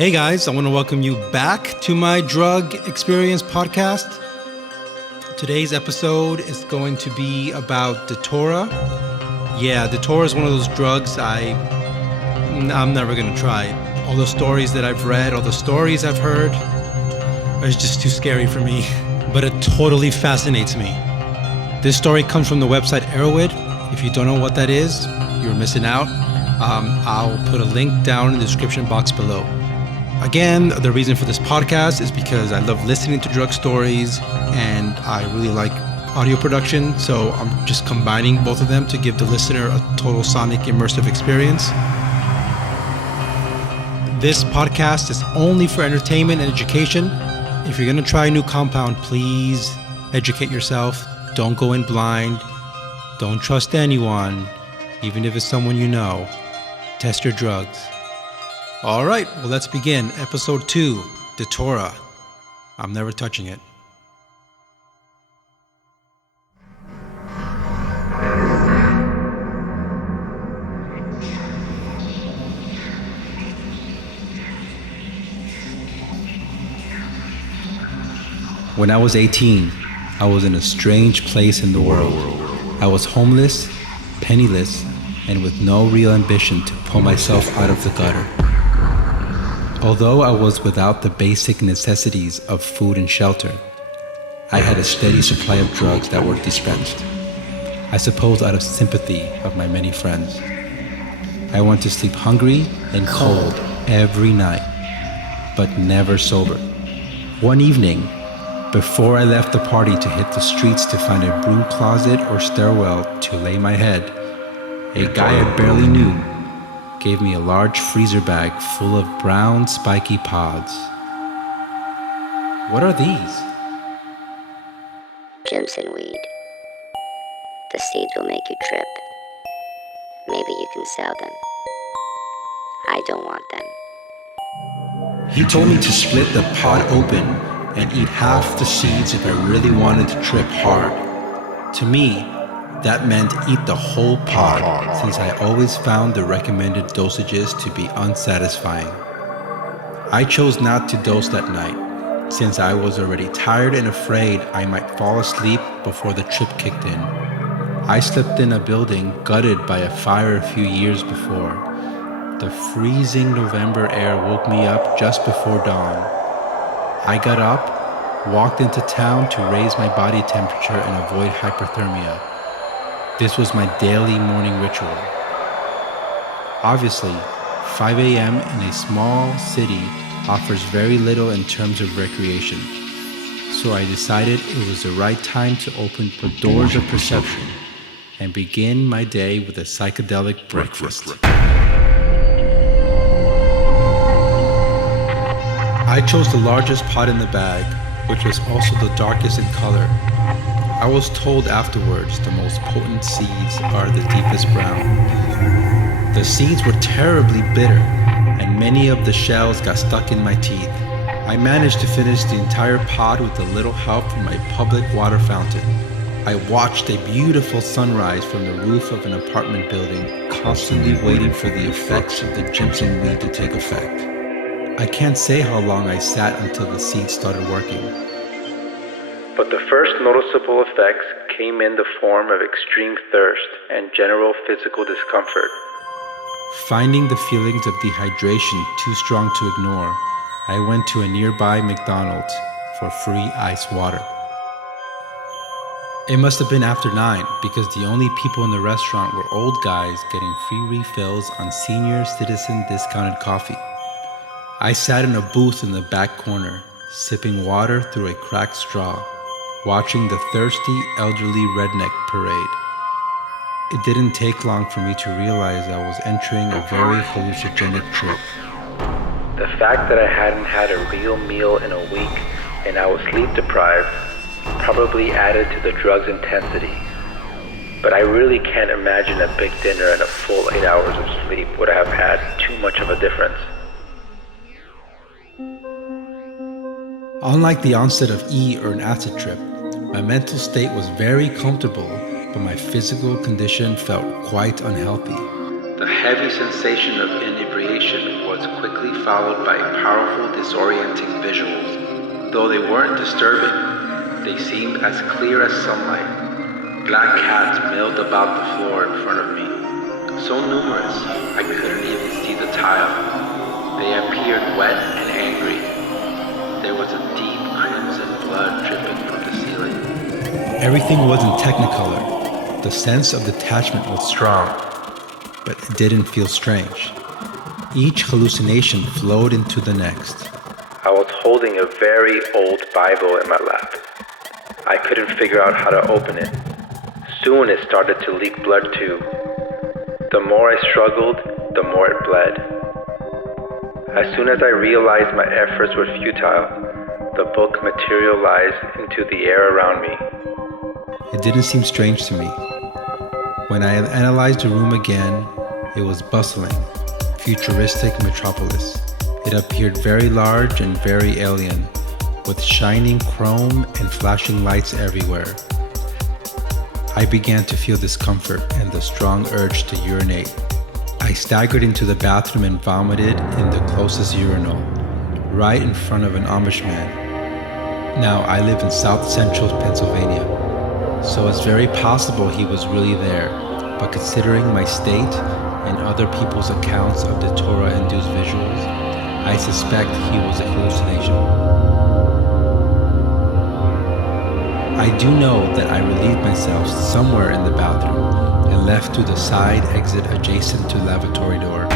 Hey guys, I want to welcome you back to my drug experience podcast. Today's episode is going to be about Datura. Yeah, Datura is one of those drugs I'm never going to try. All the stories that I've read, all the stories I've heard, it's just too scary for me. But it totally fascinates me. This story comes from the website Erowid. If you don't know what that is, you're missing out. I'll put a link down in the description box below. Again, the reason for this podcast is because I love listening to drug stories and I really like audio production. So I'm just combining both of them to give the listener a total sonic immersive experience. This podcast is only for entertainment and education. If you're going to try a new compound, please educate yourself. Don't go in blind. Don't trust anyone, even if it's someone you know. Test your drugs. All right, well, let's begin. Episode 2, Datura. I'm never touching it. When I was 18, I was in a strange place in the world. I was homeless, penniless, and with no real ambition to pull myself out of the gutter. Although I was without the basic necessities of food and shelter, I had a steady supply of drugs that were dispensed. I suppose out of sympathy of my many friends. I went to sleep hungry and cold every night, but never sober. One evening, before I left the party to hit the streets to find a broom closet or stairwell to lay my head, a guy I barely knew gave me a large freezer bag full of brown spiky pods. What are these? Jimson weed. The seeds will make you trip. Maybe you can sell them. I don't want them. He told me to split the pod open and eat half the seeds if I really wanted to trip hard. To me, that meant eat the whole pod, since I always found the recommended dosages to be unsatisfying. I chose not to dose that night, since I was already tired and afraid I might fall asleep before the trip kicked in. I slept in a building gutted by a fire a few years before. The freezing November air woke me up just before dawn. I got up, walked into town to raise my body temperature and avoid hypothermia. This was my daily morning ritual. Obviously, 5 a.m. in a small city offers very little in terms of recreation. So I decided it was the right time to open the doors of perception and begin my day with a psychedelic breakfast. I chose the largest pot in the bag, which was also the darkest in color. I was told afterwards the most potent seeds are the deepest brown. The seeds were terribly bitter, and many of the shells got stuck in my teeth. I managed to finish the entire pod with a little help from my public water fountain. I watched a beautiful sunrise from the roof of an apartment building, constantly waiting for the effects of the Jimson weed to take effect. I can't say how long I sat until the seeds started working. But the first noticeable effects came in the form of extreme thirst and general physical discomfort. Finding the feelings of dehydration too strong to ignore, I went to a nearby McDonald's for free ice water. It must have been after 9 because the only people in the restaurant were old guys getting free refills on senior citizen discounted coffee. I sat in a booth in the back corner, sipping water through a cracked straw, watching the thirsty elderly redneck parade. It didn't take long for me to realize I was entering a very hallucinogenic trip. The fact that I hadn't had a real meal in a week and I was sleep deprived probably added to the drug's intensity. But I really can't imagine a big dinner and a full 8 hours of sleep would have had too much of a difference. Unlike the onset of E or an acid trip, my mental state was very comfortable, but my physical condition felt quite unhealthy. The heavy sensation of inebriation hallucination was quickly followed by powerful disorienting visuals. Though they weren't disturbing, they seemed as clear as sunlight. Black cats milled about the floor in front of me, so numerous I couldn't even see the tile. They appeared wet and angry. There was a deep crimson blood dripping from the ceiling. Everything wasn't technicolor. The sense of detachment was strong, but it didn't feel strange. Each hallucination flowed into the next. I was holding a very old Bible in my lap. I couldn't figure out how to open it. Soon it started to leak blood too. The more I struggled, the more it bled. As soon as I realized my efforts were futile, the book materialized into the air around me. It didn't seem strange to me. When I analyzed the room again, it was bustling, futuristic metropolis. It appeared very large and very alien, with shining chrome and flashing lights everywhere. I began to feel discomfort and the strong urge to urinate. I staggered into the bathroom and vomited in the closest urinal, right in front of an Amish man. Now, I live in South Central Pennsylvania, so it's very possible he was really there, but considering my state and other people's accounts of Datura-induced visuals, I suspect he was a hallucination. I do know that I relieved myself somewhere in the bathroom and left to the side exit adjacent to the lavatory door.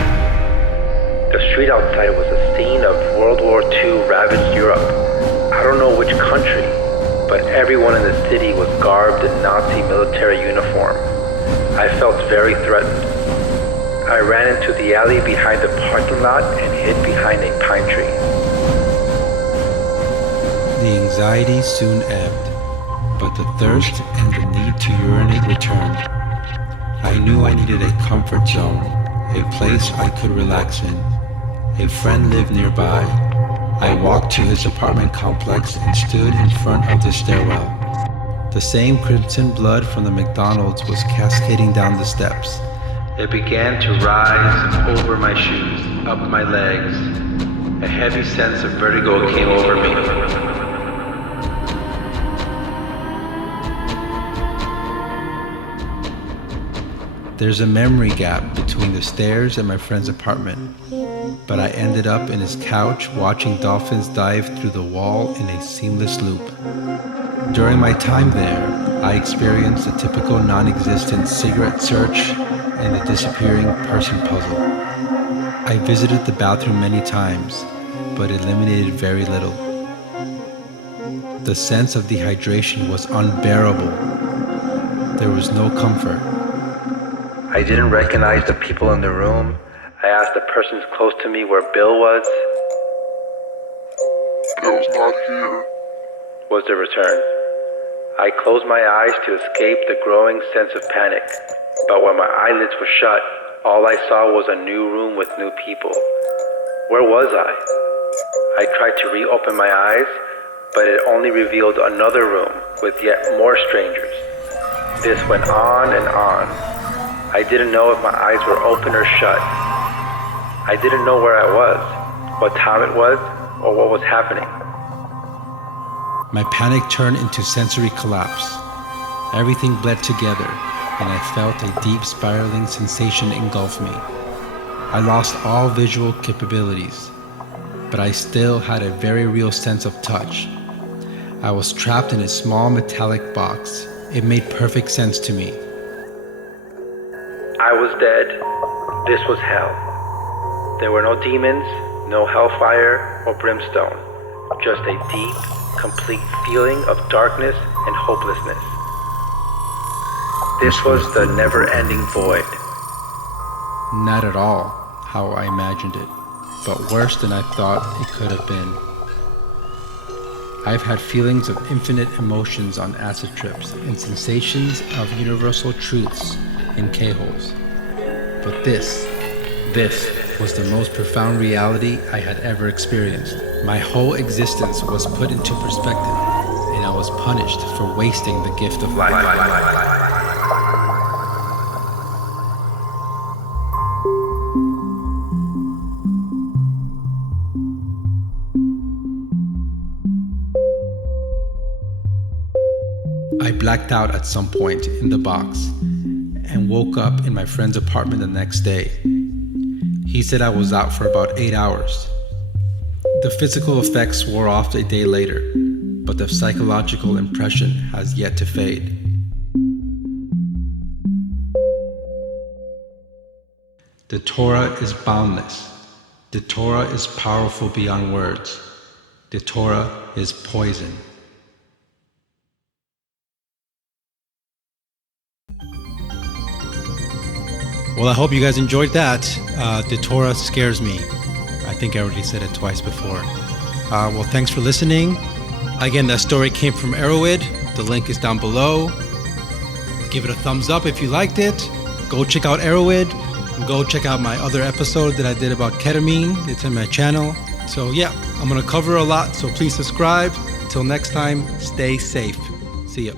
The street outside was a scene of World War II ravaged Europe. I don't know which country, but everyone in the city was garbed in Nazi military uniform. I felt very threatened. I ran into the alley behind the parking lot and hid behind a pine tree. The anxiety soon ebbed, but the thirst and the need to urinate returned. I knew I needed a comfort zone, a place I could relax in. A friend lived nearby. I walked to his apartment complex and stood in front of the stairwell. The same crimson blood from the McDonald's was cascading down the steps. It began to rise over my shoes, up my legs. A heavy sense of vertigo came over me. There's a memory gap between the stairs and my friend's apartment, but I ended up in his couch watching dolphins dive through the wall in a seamless loop. During my time there, I experienced the typical non-existent cigarette search and the disappearing person puzzle. I visited the bathroom many times, but eliminated very little. The sense of dehydration was unbearable. There was no comfort. I didn't recognize the people in the room. I asked the persons close to me where Bill was. Bill's not here, Was the return. I closed my eyes to escape the growing sense of panic, but when my eyelids were shut, all I saw was a new room with new people. Where was I? I tried to reopen my eyes, but it only revealed another room with yet more strangers. This went on and on. I didn't know if my eyes were open or shut. I didn't know where I was, what time it was, or what was happening. My panic turned into sensory collapse. Everything bled together, and I felt a deep spiraling sensation engulf me. I lost all visual capabilities, but I still had a very real sense of touch. I was trapped in a small metallic box. It made perfect sense to me. I was dead. This was hell. There were no demons, no hellfire or brimstone, just a deep, complete feeling of darkness and hopelessness. This was the never-ending void. Not at all how I imagined it, but worse than I thought it could have been. I've had feelings of infinite emotions on acid trips and sensations of universal truths in K-holes. But this was the most profound reality I had ever experienced. My whole existence was put into perspective, and I was punished for wasting the gift of life. blacked out at some point in the box and woke up in my friend's apartment the next day. He said I was out for about 8 hours. The physical effects wore off a day later, but the psychological impression has yet to fade. Datura is boundless. Datura is powerful beyond words. Datura is poison. Well, I hope you guys enjoyed that. Datura scares me. I think I already said it twice before. Well, thanks for listening. Again, that story came from Erowid. The link is down below. Give it a thumbs up if you liked it. Go check out Erowid. Go check out my other episode that I did about ketamine. It's in my channel. So yeah, I'm going to cover a lot, so please subscribe. Until next time, stay safe. See ya.